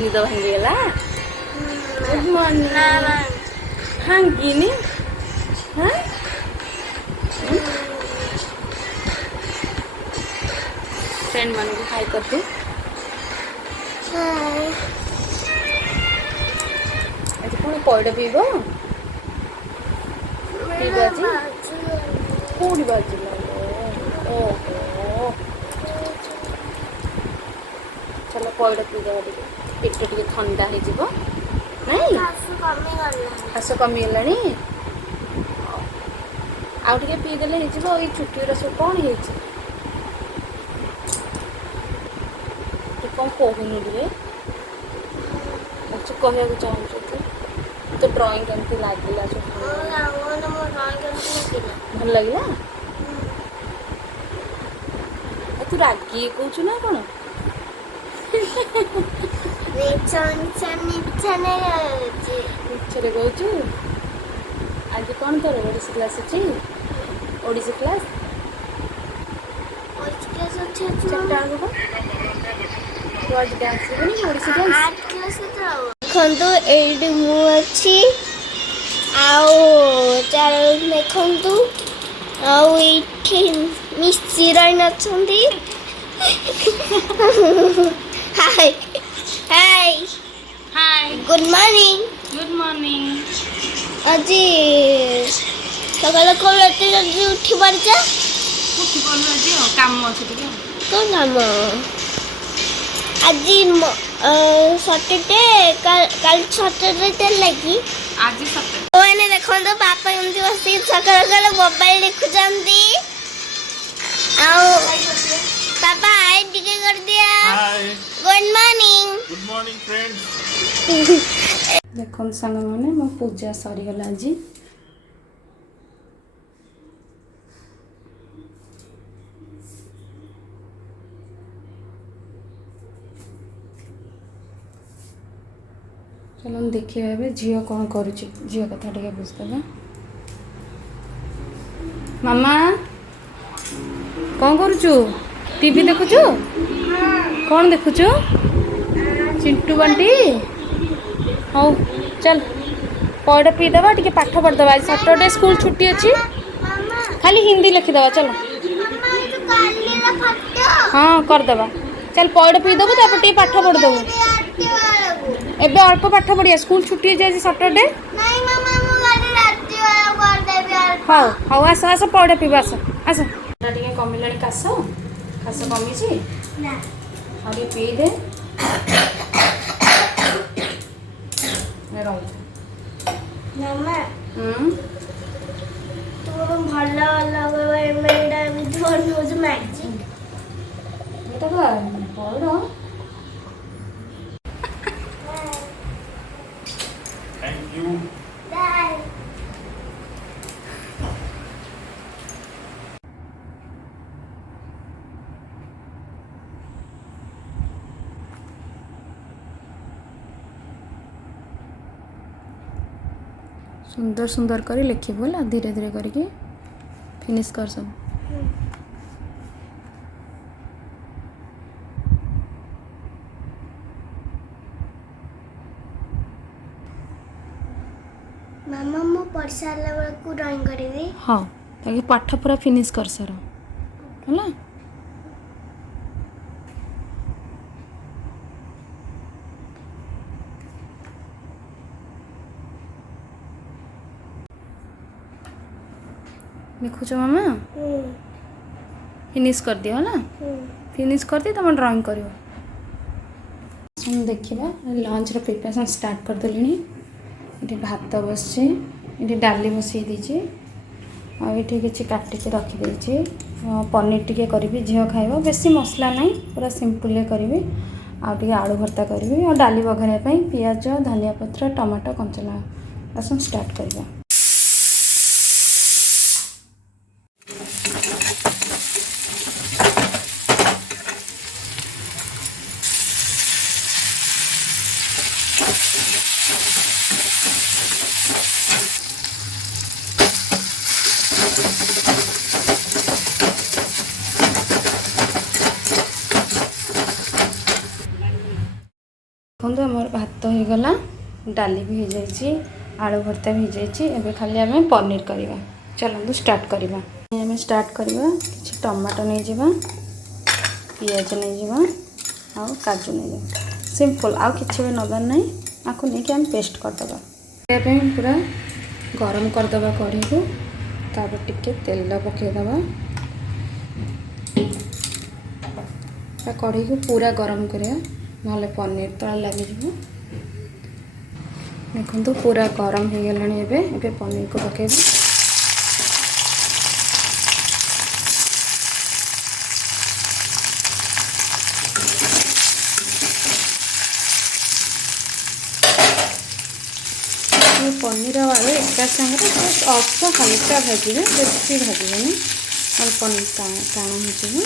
निद भांगीगला good morning भांगिनी हाँ friend मान को हाय कर दे आज कौन पौड़ पीब कौड़ी बाजिला ओहो चलो पौड़ पीदेवा पेट टे ठंडा हो खास कमीगला आउ टे पीदेले ये छुट्टी सब कौन है कौन कहूनु टे अच्छे कहना चाहूँ तो ड्राइंग केमती लगे भल लगे तू रागी कहूँ ना कौन मिछरे कहू आज कौन कर ओडिसी क्लास अच्छी ओडिसी क्लास देखो एडी मु अच्छी देखु आठी मिस्त्री नचंदी हाय हाय हाय गुड मॉर्निंग आज सकाल कौन एत जल्दी उठी पारछ काम अच्छे कौन काम आज सटरडे कल सटरडे लगी आज सटरडे मैंने देखो तो पापा एमती बस सकाल सकाल मोबाइल देखुंती पापा हाय टिके कर दिया गुड मॉर्निंग फ्रेंड्स देखो सांग मैंने मो पूजा सरीगला आज चलो देखिए ए झील कौन करुच्ची झील कथा टे बुझदे मामा कौन करुचु टीवी देखुचु कौन देखुचु चिंटू बंटी हाँ चल पौड़ पीदेवा टे पाठ पढ़दे आज सैटरडे स्कूल छुट्टी अच्छी खाली हिंदी लिखिदेवा चलो हाँ करदेवा चल पौड़ पीदेबू तापर टे पाठ पढ़देबू एबे अल्प पाठ पढ़िया स्कूल छुट्टी आज सैटरडे हाँ हाँ आस आस पौड़ पीब आस आस टे कमिला काश काश कमी हाँ पी दे थैंक यू सुंदर सुंदर कर लिखिबो ला धीरे धीरे करके फिनिश कर सब मामा मो पढ़ सारा बेला को ड्राइंग करेबी हाँ ताकि पाठ पूरा फिनिश कर सार होला देखुच मामा फिनिश कर दियो ना फिनिश कर दी तुम ड्राइंग करियो देखा लंच प्रिपरेशन स्टार्ट कर देली ये भात बसचे ये डाली बसई देची आठी किसी काटिक रखिदे पनीर टी करी झील खाइब बेसी मसला ना पूरा सिंपल करी आटे आलू भर्ता करी और डाली बघारे पियाज धनिया पत्र टमाटो कंचा लसन स्टार्ट करवा। देखो आम भात हो गला, डाली भी हो जाइए, आलू भर्ता भी हो जाइए। एबे खाली आम पनीर करवा। चलते स्टार्ट करवा। आम स्टार्ट करवा। कि टमाटो नहीं जावा, पियाज नहीं जावा, आउ काजू नहीं जावा। सिंपल आउ कि भी नबार ना। आपको नहीं आम पेस्ट करदे पूरा गरम करदे कढ़ी को। तापर टिके तेल पकेदबा। कढ़ी को पूरा गरम करिया, ना पनीर तला लगे। देखो पूरा गरम हो गलानी। एबे पनीर को पकेबा। पनीर आलू एका सागर अल्प हल्का भाजे, बेसी भाजबे और पनीर टाण हो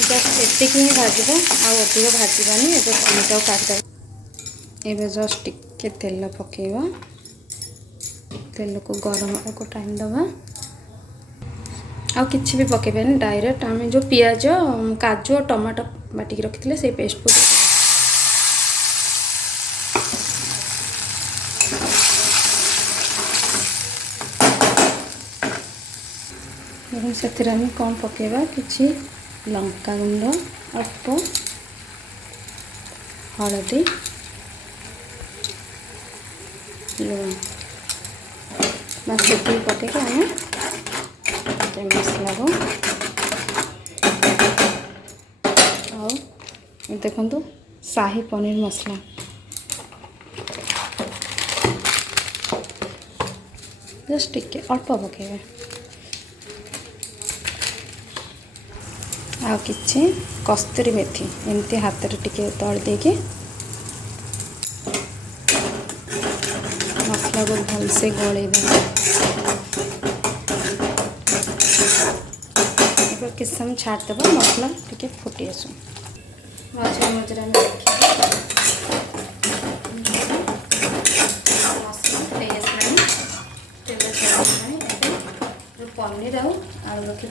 जस्ट एतिक ही भाजबा, अधिक भाजबानी। ए पनीर टाक काटदे। एबे जस्ट टिके तेल पकेबा। तेल को गरम को टाइम दबा। आ किछि भी पकेबानी, डायरेक्ट आम जो पियाज काजू और टमाटो बाटिक रखी से पेस्ट को से कौन पकेबा कि लंका गुंड, अल्प हलदी, लुण बस से पके आम मसला को देखु शाही पनीर मसला। जस्ट टिके अल्प पकेबे। आ कि कस्तूरी मेथी एमती हाथ में टिके तल देके मसला को भलसे गलेबा। किछ समय छाड़देव, मसला टिके फुटी आसू। मझे मझे पनीर आलू रखी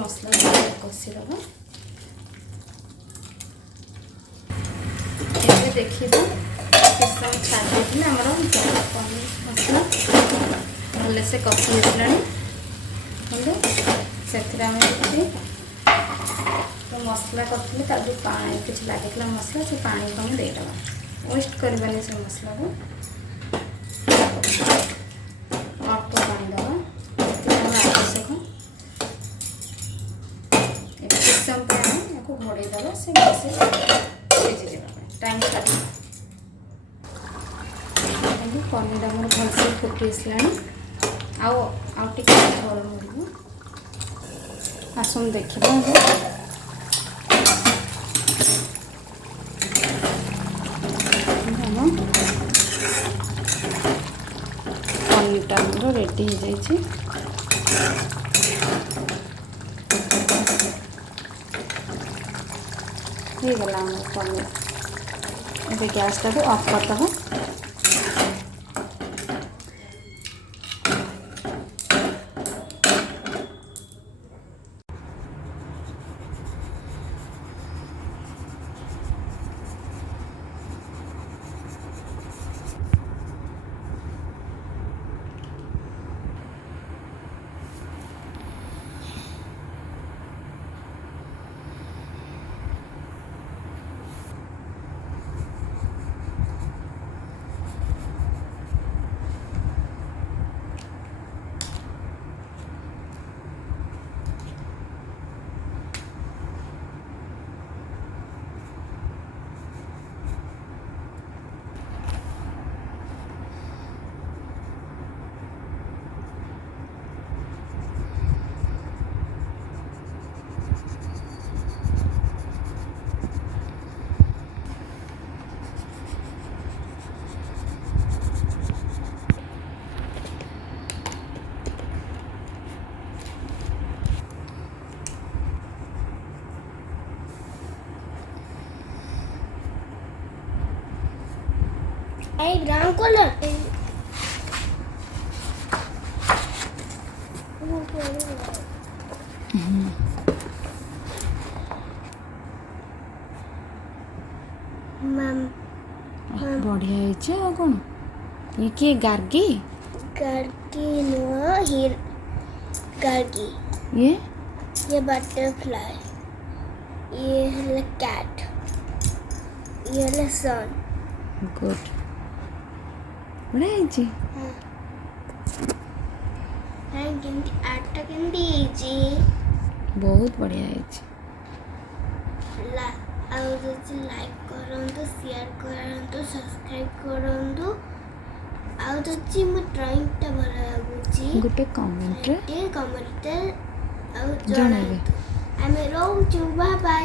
मसला कषिदब। देखिए किस समय छाड़ी आमर पनीर मसला भले से कषि होगा। से मसला करी जो पानी किसी लगे मसला से पानी को देदेबा। वेस्ट करवानी से मसला को अल्प पानी दबा आवश्यक। किस समय घोड़ेदबा से सीझी टाइम लगे। पनीर आम भलसे फुटी आसला। आउ टे गरम हो आसन देखा। पनीरटा आमर रेडी हो जाइए। गला आम पनीर। ए गैस टाक ऑफ करदबा। Hey, brown color. बढ़िया है कौन ये किए गार्गी गर्गी नुआ हिर गर्गी ये बटरफ्लाई ये है कैट ये है सन गुड बढ़िया है थैंक यू आर्ट केमती जी बहुत बढ़िया है लाइक करंतु शेयर करंतु सब्सक्राइब करंतु आउ जी मो ड्राइंग टा भला लागुची गोटे कमेंट रे कमेंट आउ जणाइबे आमे रहूचु बाय बाय।